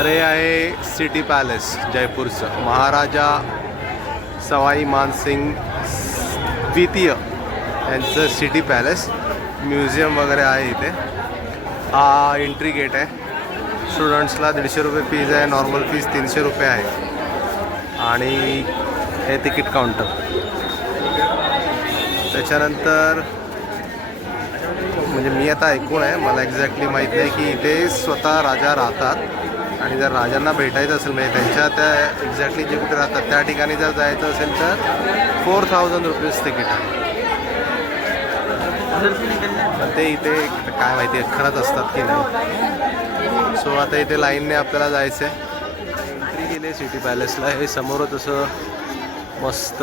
तर हे आहे सिटी पॅलेस जयपूरचं, महाराजा सवाई मानसिंग द्वितीय यांचं सिटी पॅलेस. म्युझियम वगैरे आहे इथे. हा एंट्री गेट आहे. स्टुडंट्सला 150 रुपये फीज आहे, नॉर्मल फीज 300 रुपये आहे. आणि हे तिकीट काउंटर. त्याच्यानंतर म्हणजे मी आता ऐकून आहे, मला एक्झॅक्टली माहीत नाही की इथे स्वतः राजा राहतात. आणि जर राजांना भेटायचं असेल म्हणजे त्यांच्या त्या एक्झॅक्टली जे कुठे राहतात त्या ठिकाणी जर जायचं असेल तर 4000 रुपीज तिकीट आहे. पण ते इथे काय माहिती आहे खरंच असतात की नाही. सो आता इथे लाईनने आपल्याला जायचं आहे. एंट्री केली सिटी पॅलेसला. हे समोरच असं मस्त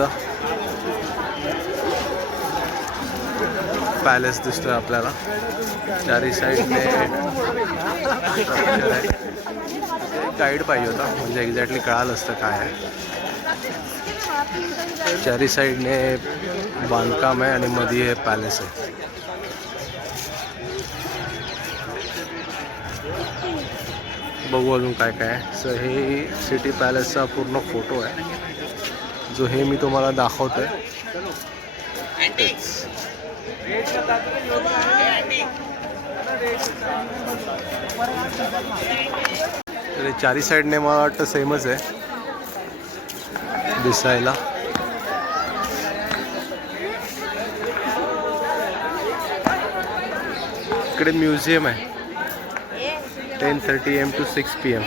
पॅलेस दिसतोय आपल्याला. चारी साईडने गाईड पाहिजे होता म्हणजे एक्झॅक्टली कळालं असतं काय आहे. चारी साईडने बांधकाम आहे आणि मध्ये हे पॅलेस आहे. बघू अजून काय काय आहे. सो हे सिटी पॅलेसचा पूर्ण फोटो आहे जो हे मी तुम्हाला दाखवतोय. तर चारी साईडने मला वाटतं सेमच आहे दिसायला. इकडे म्युझियम आहे 10:30 AM to 6 PM.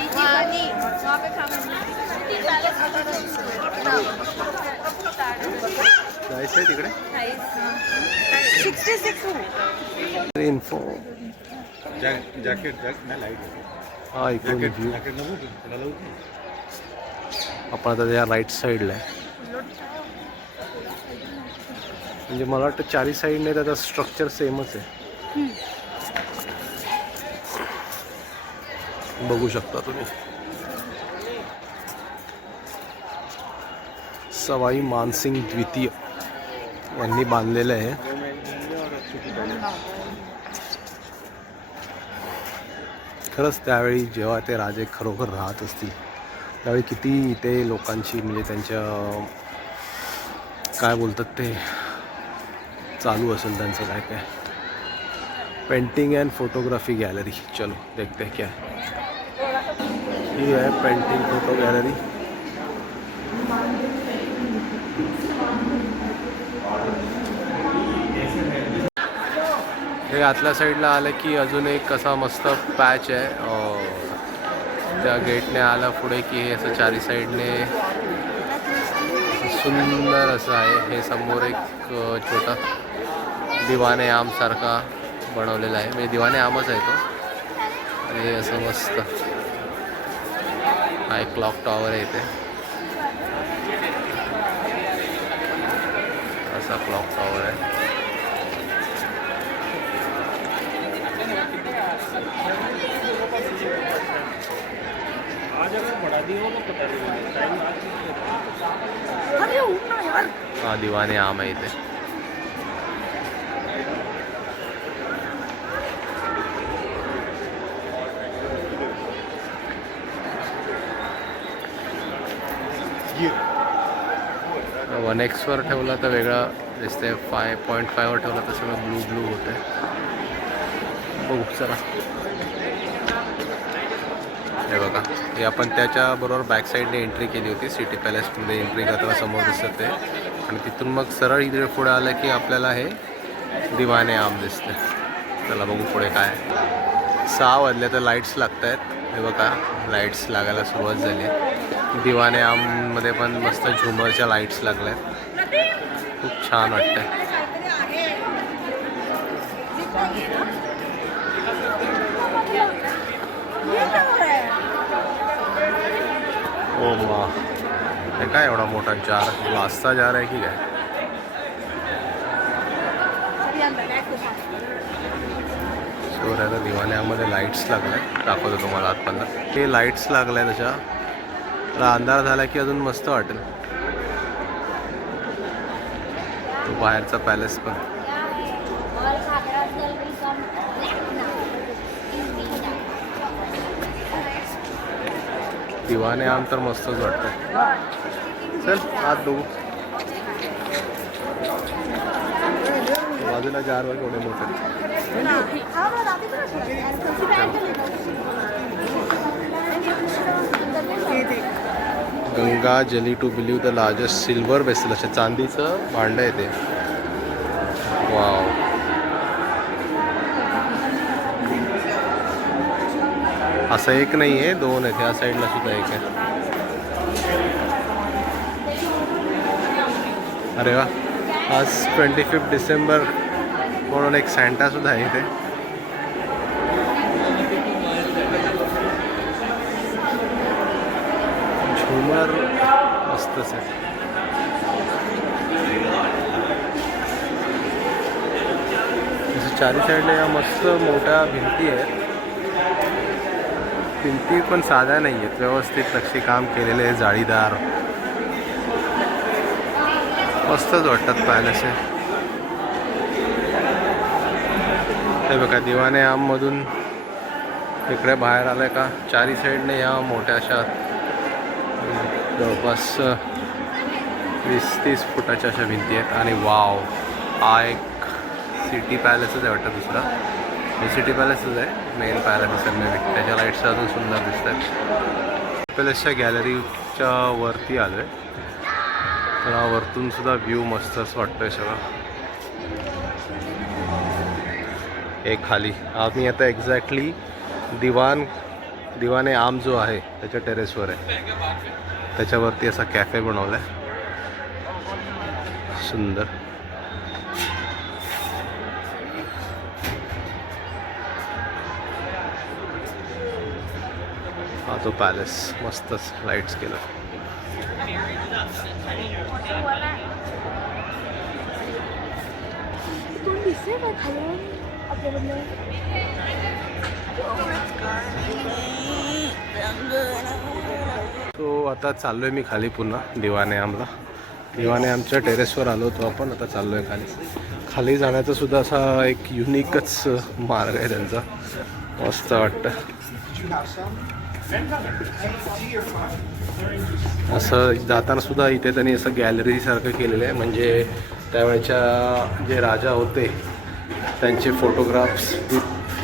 जायचं आहे तिकडे. 66 इन्फो जॅकेट लाईट. हा इकडून व्ह्यू. आपण आता त्या राईट साईडला आहे. म्हणजे मला वाटतं चारी साईडने त्याचा स्ट्रक्चर सेमच आहे. बघू शकता तुम्ही. सवाई मानसिंग द्वितीय यांनी बांधलेलं आहे. खरंच त्यावेळी जेव्हा ते राजे खरोखर राहत असतील त्यावेळी किती इथे लोकांची म्हणजे त्यांच्या काय बोलतात ते चालू असेल त्यांचं काय काय. Painting end photography gallery. चलो देखते क्या है. ही आहे पेंटिंग फोटो गॅलरी. हे आतल्या साईडला आलं की अजून एक असा मस्त पॅच आहे. त्या गेटने आलं पुढे की हे असं चारी साईडने सुंदर असं आहे. हे समोर एक छोटा दिवाने आम सारखा बनवलेला आहे. म्हणजे दिवाने आमच आहे तो. आणि हे असं मस्त हा एक क्लॉक टॉवर आहे इथे. असा क्लॉक टॉवर आहे. हा दिवाने आम आहे इथे. वन एक्सवर ठेवला तर वेगळा दिसते. 5.5वर ठेवला तर सगळं ब्लू ब्लू होतं. बघू चला. हे बघा हे आपण त्याच्याबरोबर बॅक साईडने एंट्री केली होती. सिटी पॅलेसमध्ये एंट्री करताना समोर दिसत आहे. आणि तिथून मग सरळ इकडे पुढे आलं की आपल्याला हे दिवाने आम दिसते. चला बघू पुढे काय. 6 वाजले तर लाईट्स लागत आहेत. हे बघा लाईट्स लागायला सुरुवात झाली आहे. दिवाने आममध्ये पण मस्त झुमरच्या लाईट्स लागल्या आहेत. खूप छान वाटतं. ओ मा हे काय एवढा मोठा जार. ग्लासचा जार आहे की काय. शोराला दिवाण्यामध्ये लाईट्स लागल्या. दाखवतो तुम्हाला आतमध्ये. हे लाईट्स लागल्या त्याच्या. त्याला अंधार झाला की अजून मस्त वाटेल. तो बाहेरचा पॅलेस पण. दिवाने आम तर मस्तच वाटतं. चल आत बघू. बाजूला जार वगैरे एवढे मोठे. Gangajali to believe the largest silver vessel, अशा चांदीचं भांडं आहे ते. वाव. असं एक नाही आहे, दोन आहेत. ह्या साईडला सुद्धा एक आहे. अरे वा. आज 25 डिसेंबर म्हणून एक सँटा सुद्धा आहे इथे. झुमर मस्तच आहे. चारी साईडला या मस्त मोठ्या भिंती आहेत. भिंती पण साध्या नाही आहेत, व्यवस्थित नक्षीकाम केलेले आहे, जाळीदार. मस्तच वाटतात पॅलेस आहे. हे बघा दिवाने आममधून इकडे बाहेर आलं का चारी साईडने या मोठ्या अशा जवळपास 20-30 फुटाच्या अशा भिंती आहेत. आणि वाव, हा एक सिटी पॅलेसच आहे वाटतं दुसरा. हे सिटी पॅलेसच आहे, मेन पॅलेस असेल मे बी. त्याच्या लाईट्स अजून सुंदर दिसत आहेत. पॅलेसच्या गॅलरीच्या वरती आलो आहे, तर हा वरतून सुद्धा व्ह्यू मस्तच वाटतो आहे सगळं. एक खाली आम्ही आता एक्झॅक्टली दिवाने आम जो आहे त्याच्या टेरेसवर आहे. त्याच्यावरती असा कॅफे बनवला आहे सुंदर. हा तो पॅलेस मस्तच लाईट्स केला. तो आता चाललोय मी खाली पुन्हा दिवाने आमच्या टेरेसवर आलो होतो आपण. आता चाललोय खाली जाण्याचा सुद्धा असा एक युनिकच मार्ग आहे त्यांचा. मस्त वाटतं. असं जाताना सुद्धा इथे त्यांनी असं गॅलरी सारखं केलेलं आहे. म्हणजे त्यावेळेच्या जे राजा होते त्यांचे photographs,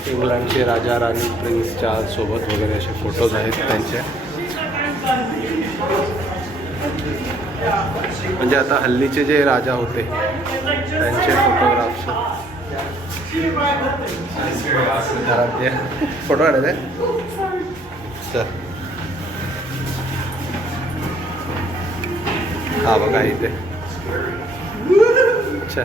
इंग्लंडचे Raja Rani, prince Charles सोबत वगैरे असे फोटोज आहेत त्यांचे. म्हणजे आता हल्लीचे जे राजा होते त्यांचे फोटोग्राफ्स. फोटो काढायचे सर. हा बघा इथे. अच्छा,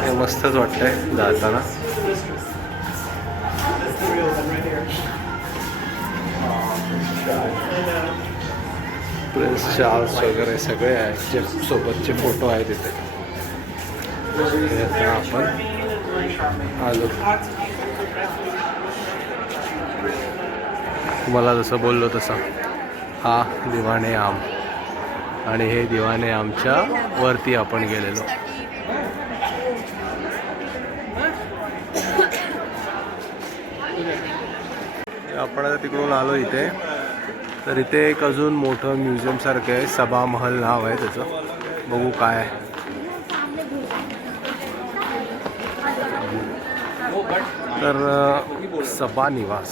हे मस्तच वाटतंय जाताना. प्रिन्स चार्ल्स वगैरे सगळे आहेत जे सोबतचे फोटो आहेत तिथे. आता आपण आलो. तुम्हाला जसं बोललो तसं हा दिवाने आम, आणि हे दिवाने आमच्या वरती आपण गेलेलो. आपण आता तिकडून आलो इथे. तर इथे एक अजून मोठं म्युझियम सारखं आहे, सभा महल नाव आहे त्याचं. बघू काय आहे. तर सभा निवास.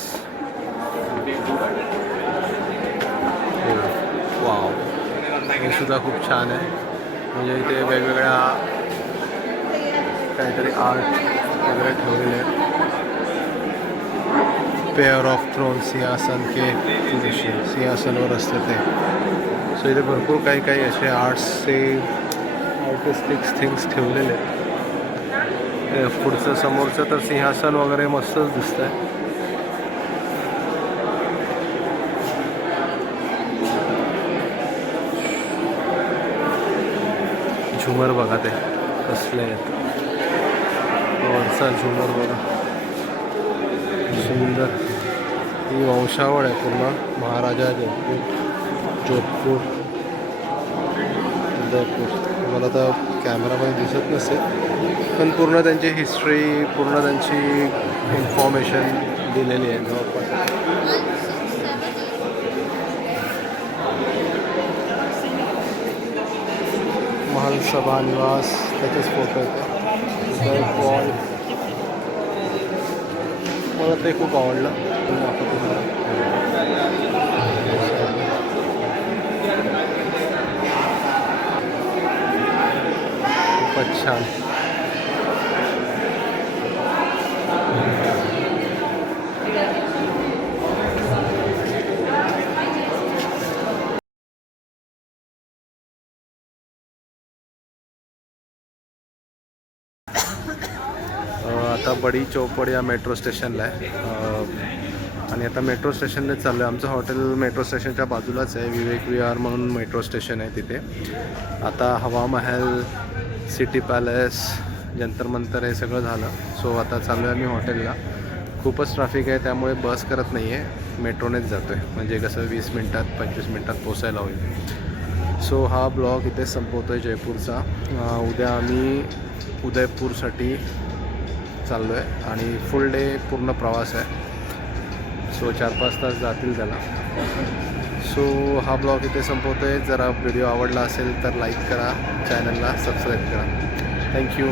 वाव, हे सुद्धा खूप छान आहे. म्हणजे इथे वेगवेगळ्या काहीतरी आर्ट वगैरे ठेवलेले आहेत. पेअर ऑफ थ्रोन, सिंहासन के सिंहासनवर असते ते. सो इथे भरपूर काही असे आर्ट्सचे आर्टिस्टिक थिंग्स ठेवलेले आहेत. पुढचं समोरचं तर सिंहासन वगैरे मस्तच दिसतंय. झुमर बघा ते कसले आहेत. वरचा झुमर बघा सुंदर. ही वंशावळ आहे पूर्ण. महाराजा जोधपूर, उदयपूर. तुम्हाला आता कॅमेरामध्ये दिसत नसेल, पण पूर्ण त्यांची हिस्ट्री, पूर्ण त्यांची इन्फॉर्मेशन दिलेली आहे जवळपास. महल सभा निवास त्याचेच फोटो येते. वॉल मला ते खूप आवडलं. खूपच छान. आता बडी चौपड या मेट्रो स्टेशनला आहे आणि आता मेट्रो स्टेशनला चाललो आहे. आमचं हॉटेल मेट्रो स्टेशनच्या बाजूलाच आहे. विवेक विहार म्हणून मेट्रो स्टेशन आहे तिथे. आता हवा महल, सिटी पॅलेस, जंतर मंतर हे सगळं झालं. सो आता चाललो आहे आम्ही हॉटेलला. खूपच ट्रॅफिक आहे त्यामुळे बस करत नाही आहे, मेट्रोनेच जातो आहे. म्हणजे कसं 20 मिनटात 25 मिनटात पोचायला होईल. सो हा ब्लॉग इथे संपवतो आहे जयपूरचा. उद्या आम्ही उदयपूरसाठी चाललो आहे आणि फुल डे पूर्ण प्रवास आहे. सो 4-5 तास जातील त्याला. सो हा ब्लॉग इथे संपवतो आहे. जरा व्हिडिओ आवडला असेल तर लाईक करा, चॅनलला सबस्क्राईब करा. थँक्यू.